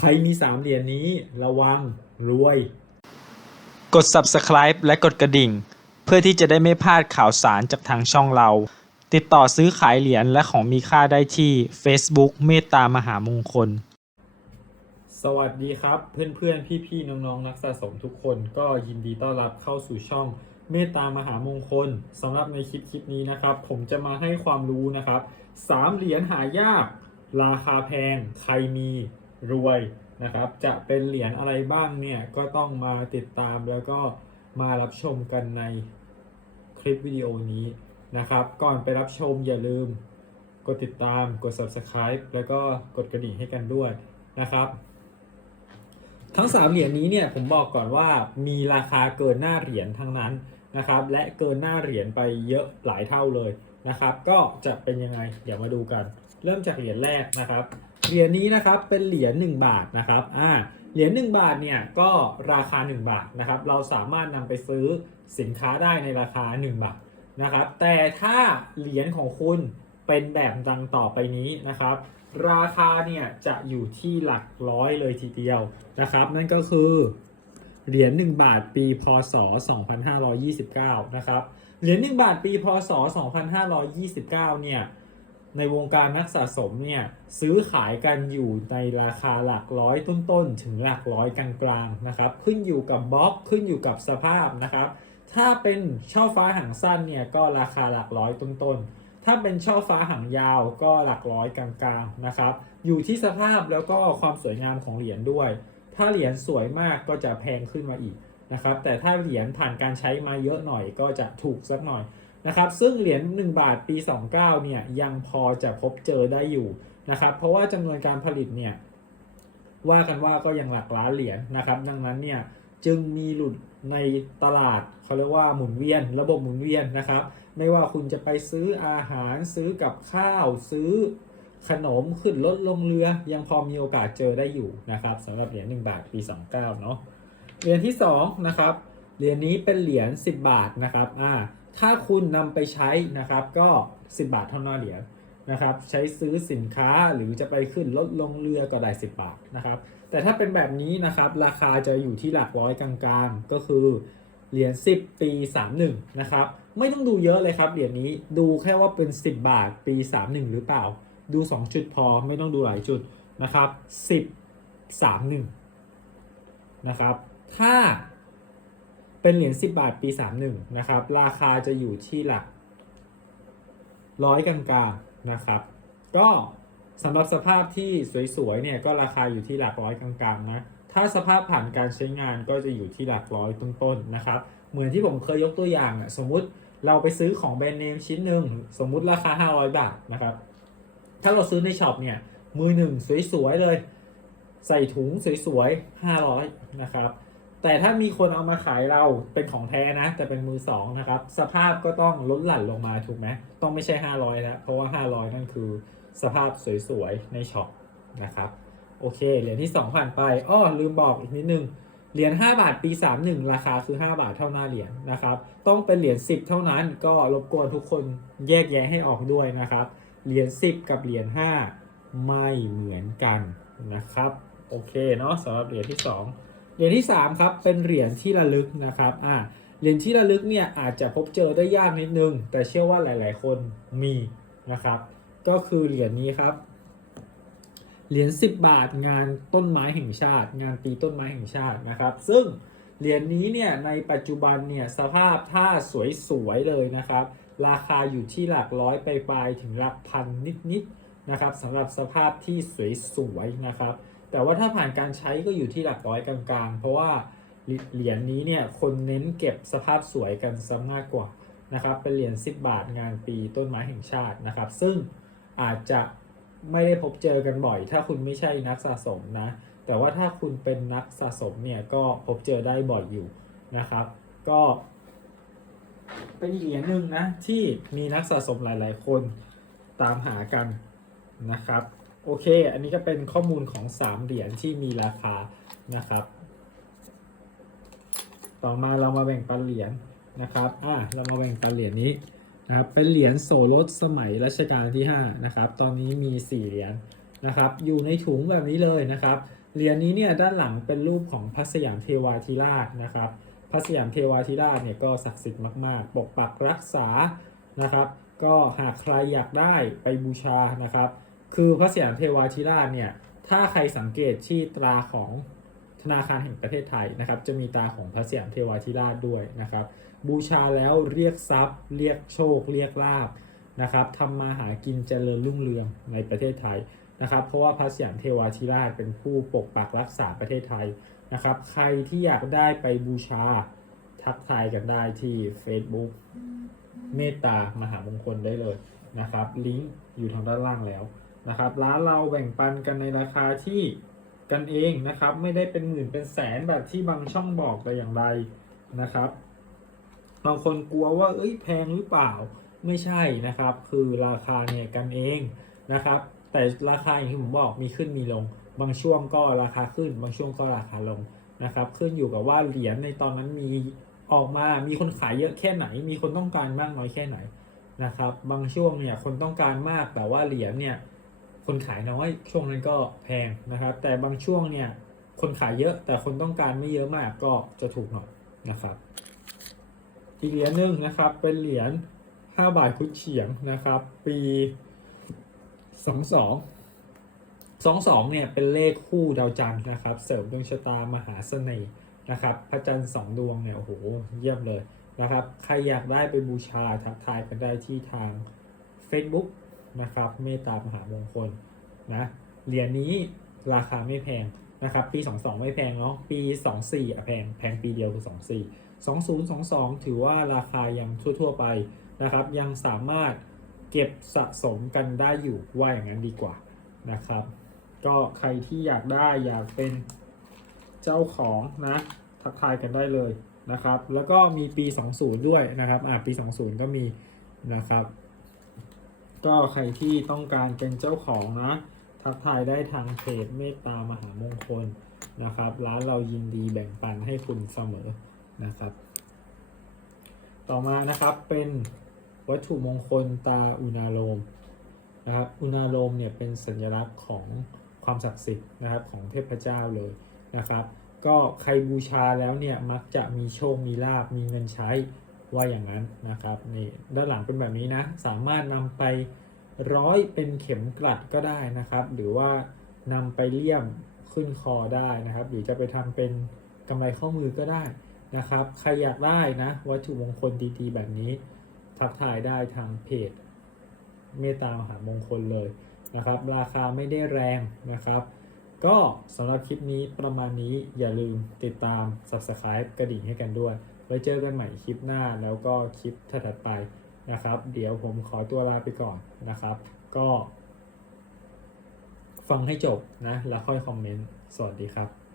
ใครมีสามเหรียญนี้ระวังรวย กด subscribe และกดกระดิ่ง เพื่อที่จะได้ไม่พลาดข่าวสารจากทางช่องเรา ติดต่อซื้อขายเหรียญและของมีค่าได้ที่ Facebook เมตตามหามงคล สวัสดีครับ เพื่อนๆ พี่ๆ น้องๆ นักสะสมทุกคนก็ยินดีต้อนรับเข้าสู่ช่องเมตตามหามงคลสำหรับในคลิปคลิปนี้นะครับ ผมจะมาให้ความรู้นะครับสามเหรียญหายาก ราคาแพง ใครมี รวยนะครับ จะเป็นเหรียญอะไรบ้างเนี่ย ก็ต้องมาติดตามแล้วก็มารับชมกันในคลิปวิดีโอนี้นะครับ ก่อนไปรับชมอย่าลืม กดติดตามกด subscribe แล้วก็กดกระดิ่งให้กันด้วยนะครับ ทั้ง 3 เหรียญนี้เนี่ยผมบอกก่อนว่ามีราคาเกินหน้าเหรียญทั้งนั้นนะครับ และเกินหน้าเหรียญไปเยอะหลายเท่าเลยนะครับ ก็จะเป็นยังไงเดี๋ยวมาดูกัน เริ่มจากเหรียญแรกนะครับ เหรียญนี้นะครับเป็นเหรียญ1บาทนะครับอ่าเหรียญ1บาทเนี่ยก็ราคา 1 บาทนะครับเราสามารถนำไปซื้อสินค้าได้ในราคา 1 บาทนะครับแต่ถ้าเหรียญของคุณเป็นแบบดังต่อไปนี้นะครับ ราคาเนี่ยจะอยู่ที่หลักร้อยเลยทีเดียวนะครับ นั่นก็คือเหรียญ1บาทปีพศ 2529 นะครับเหรียญ1บาทปีพศ 2529 เนี่ย ในวงการนักสะสมเนี่ยซื้อขายกันอยู่ในราคาหลักร้อยต้นๆ ถึงหลักร้อยกลางๆนะครับ ขึ้นอยู่กับบล็อกขึ้นอยู่กับสภาพนะครับ ถ้าเป็นช่อฟ้าหางสั้นเนี่ยก็ราคาหลักร้อยต้นๆ ถ้าเป็นช่อฟ้าหางยาวก็หลักร้อยกลางๆนะครับ อยู่ที่สภาพแล้วก็ความสวยงามของเหรียญด้วย ถ้าเหรียญสวยมากก็จะแพงขึ้นมาอีกนะครับ แต่ถ้าเหรียญผ่านการใช้มาเยอะหน่อยก็จะถูกสักหน่อย นะครับซึ่งเหรียญ1บาทปี 29เนี่ยยังพอจะพบเจอได้อยู่นะครับเพราะว่าจำนวนการผลิตเนี่ยว่ากันว่าก็ยังหลักล้านเหรียญนะครับ ดังนั้นเนี่ยจึงมีหลุดในตลาดเขาเรียกว่าหมุนเวียน ระบบหมุนเวียนนะครับ ไม่ว่าคุณจะไปซื้ออาหารซื้อกับข้าว ซื้อขนมขึ้นรถลงเรือ ยังพอมีโอกาสเจอได้อยู่นะครับสำหรับเหรียญ1บาทปี 29เนาะเหรียญที่2นะครับเหรียญนี้เป็นเหรียญ10 บาทนะครับอ่า ถ้าคุณนำไปใช้นะครับก็ 10 บาทเท่านั้นเหรียญนะครับ ใช้ซื้อสินค้าหรือจะไปขึ้นรถลงเรือก็ได้ 10 บาทนะครับ แต่ถ้าเป็นแบบนี้นะครับราคาจะอยู่ที่หลักร้อยกลางๆ ก็คือเหรียญ10 ปี 31 นะครับ ไม่ต้องดูเยอะเลยครับเหรียญนี้ดูแค่ว่าเป็น 10 บาทปี 31 หรือเปล่า ดู 2 จุดพอไม่ต้องดูหลายจุดนะครับ 10 31 นะครับ ถ้า เป็นเหรียญ10 บาทปี 31 นะครับ ราคาจะอยู่ที่หลักร้อยกลางๆนะครับ ก็สำหรับสภาพที่สวยๆเนี่ยก็ราคาอยู่ที่หลักร้อยกลางๆนะ ถ้าสภาพผ่านการใช้งานก็จะอยู่ที่หลักร้อยต้นๆนะครับ เหมือนที่ผมเคยยกตัวอย่างอะสมมุติเราไปซื้อของแบรนด์เนมชิ้นหนึ่งสมมุติราคา 500 บาทนะครับ ถ้าเราซื้อในช็อปเนี่ยมือหนึ่งสวยๆเลย ใส่ถุงสวยๆ 500 นะครับ แต่ถ้ามีคนเอามาขายเราเป็นของแท้นะ แต่เป็นมือสองนะครับ สภาพก็ต้องลดหลั่นลงมาถูกไหมต้องไม่ใช่ 500 แล้ว เพราะว่า 500 นั่นคือสภาพสวยๆ ในช็อปนะครับ โอเค เหรียญที่ 2 ผ่านไปอ้อลืมบอกอีกนิดนึง เหรียญ 5 บาทปี 31 ราคาคือ 5 บาทเท่าหน้าเหรียญนะครับ ต้องเป็นเหรียญ10 เท่านั้น ก็รบกวนทุกคนแยกแยะให้ออกด้วยนะครับ เหรียญ10 กับเหรียญ5ไม่เหมือนกันนะครับ โอเคเนาะสำหรับเหรียญที่ 2 เหรียญที่3ครับเป็นเหรียญที่ระลึกนะครับอ่าเหรียญที่ระลึกเนี่ยอาจจะพบเจอได้ยากนิดนึง แต่เชื่อว่าหลาย ๆ คนมีนะครับ ก็คือเหรียญนี้ครับเหรียญ10 บาทงานต้นไม้แห่งชาติ งานปีต้นไม้แห่งชาตินะครับ ซึ่งเหรียญนี้เนี่ยในปัจจุบันเนี่ยสภาพถ้าสวยๆเลยนะครับ ราคาอยู่ที่หลักร้อยไปปลายถึงหลักพันนิดๆนะครับสำหรับสภาพที่สวยๆนะครับ แต่ว่าถ้าผ่านการใช้ก็อยู่ที่หลักร้อยกลางๆ เพราะว่าเหรียญนี้เนี่ยคนเน้นเก็บสภาพสวยกันซะมากกว่านะครับเป็นเหรียญ10 บาทงานปีต้นไม้แห่งชาตินะครับ ซึ่งอาจจะไม่ได้พบเจอกันบ่อย ถ้าคุณไม่ใช่นักสะสมนะ แต่ว่าถ้าคุณเป็นนักสะสมเนี่ยก็พบเจอได้บ่อยอยู่นะครับ ก็ เป็นเหรียญหนึ่งนะที่มีนักสะสมหลาย ๆ คนตามหากันนะครับ โอเค อันนี้ก็เป็นข้อมูลของ 3 เหรียญที่มีราคานะครับ ต่อมาเรามาแบ่งปันเหรียญนะครับ อ่าเรามาแบ่งปันเหรียญนี้นะครับ เป็นเหรียญโสรสสมัยรัชกาลที่5นะครับ ตอนนี้มี 4 เหรียญนะครับ อยู่ในถุงแบบนี้เลยนะครับ เหรียญนี้เนี่ยด้านหลังเป็นรูปของพระสยามเทวาธิราชนะครับ พระสยามเทวาธิราชเนี่ยก็ศักดิ์สิทธิ์มากๆ ปกปักรักษานะครับ ก็หากใครอยากได้ไปบูชานะครับ คือพระสยามเทวาธิราชเนี่ยถ้าใครสังเกตที่ตราของธนาคารแห่งประเทศไทยนะครับจะมีตราของพระสยามเทวาธิราชด้วยนะครับ บูชาแล้วเรียกทรัพย์ เรียกโชค เรียกลาบนะครับทำมาหากินเจริญรุ่งเรืองในประเทศไทยนะครับ เพราะว่าพระสยามเทวาธิราชเป็นผู้ปกปักรักษาประเทศไทยนะครับ ใครที่อยากได้ไปบูชาทักทายกันได้ที่ Facebook เมตตามหามงคลได้เลยนะครับ ลิงก์อยู่ทางด้านล่างแล้ว นะครับร้านเราแบ่งปันกันในราคาที่กันเองนะครับ ไม่ได้เป็นหมื่นเป็นแสนแบบที่บางช่องบอกแต่อย่างใดนะครับบางคนกลัวว่าเอ้ยแพงหรือเปล่าไม่ใช่นะครับ คือราคาเนี่ยกันเองนะครับ แต่ราคาอย่างที่ผมบอกมีขึ้นมีลง บางช่วงก็ราคาขึ้น บางช่วงก็ราคาลงนะครับ ขึ้นอยู่กับว่าเหรียญในตอนนั้นมีออกมา มีคนขายเยอะแค่ไหน มีคนต้องการมากน้อยแค่ไหนนะครับ บางช่วงเนี่ยคนต้องการมากแต่ว่าเหรียญเนี่ย คนขายน้อย ช่วงนั้นก็แพงนะครับ แต่บางช่วงเนี่ยคนขายเยอะแต่คนต้องการไม่เยอะมากก็จะถูกหน่อยนะครับ อีกเหรียญหนึ่งนะครับเป็นเหรียญ5บาทคุดเฉียงนะครับ ปี 22 22เนี่ยเป็นเลขคู่ดาวจันทร์นะครับ เสริมดวงชะตามหาเสน่ห์นะครับพระจันทร์สองดวงเนี่ยโอ้โหเยี่ยมเลยนะครับ ใครอยากได้ไปบูชาทักทายกันได้ที่ทาง Facebook นะครับ เมตตามหามงคลนะเหรียญนี้ราคาไม่แพงนะครับ ปี 22 ไม่แพงเนาะปี 24อะแพงแพงปีเดียวคือ 24 2022 ถือว่าราคายังทั่ว ๆ ไปนะครับ ยังสามารถเก็บสะสมกันได้อยู่ว่าอย่างนั้นดีกว่านะครับ ก็ใครที่อยากได้อยากเป็นเจ้าของนะทักทายกันได้เลยนะครับ แล้วก็มีปี 20 ด้วยนะครับ อ่าปี 20 ก็มีนะครับ ก็ใครที่ต้องการเป็นเจ้าของนะ ทักทายได้ทางเพจเมตตามหามงคลนะครับ ร้านเรายินดีแบ่งปันให้คุณเสมอนะครับ ต่อมานะครับเป็นวัตถุมงคลตาอุณาโลมนะครับอุณาโลมเนี่ยเป็นสัญลักษณ์ของความศักดิ์สิทธิ์นะครับของเทพเจ้าเลยนะครับ ก็ใครบูชาแล้วเนี่ยมักจะมีโชค มีลาบมีเงินใช้ ว่าอย่างนั้นนะครับนี่ด้านหลังเป็นแบบนี้นะ สามารถนำไปร้อยเป็นเข็มกลัดก็ได้นะครับ หรือว่านำไปเลี่ยมขึ้นคอได้นะครับ หรือจะไปทำเป็นกำไรข้อมือก็ได้นะครับ ใครอยากได้นะวัตถุมงคลดีๆ แบบนี้ ทักทายได้ทางเพจเมตตามหามงคลเลยนะครับ ราคาไม่ได้แรงนะครับ ก็สำหรับคลิปนี้ประมาณนี้อย่าลืมติดตาม Subscribe กระดิ่งให้กันด้วย ไว้เจอกันใหม่คลิปหน้าแล้วก็คลิปถัดไปนะครับ เดี๋ยวผมขอตัวลาไปก่อนนะครับ ก็ ฟังให้จบนะ แล้วค่อยคอมเมนต์ สวัสดีครับ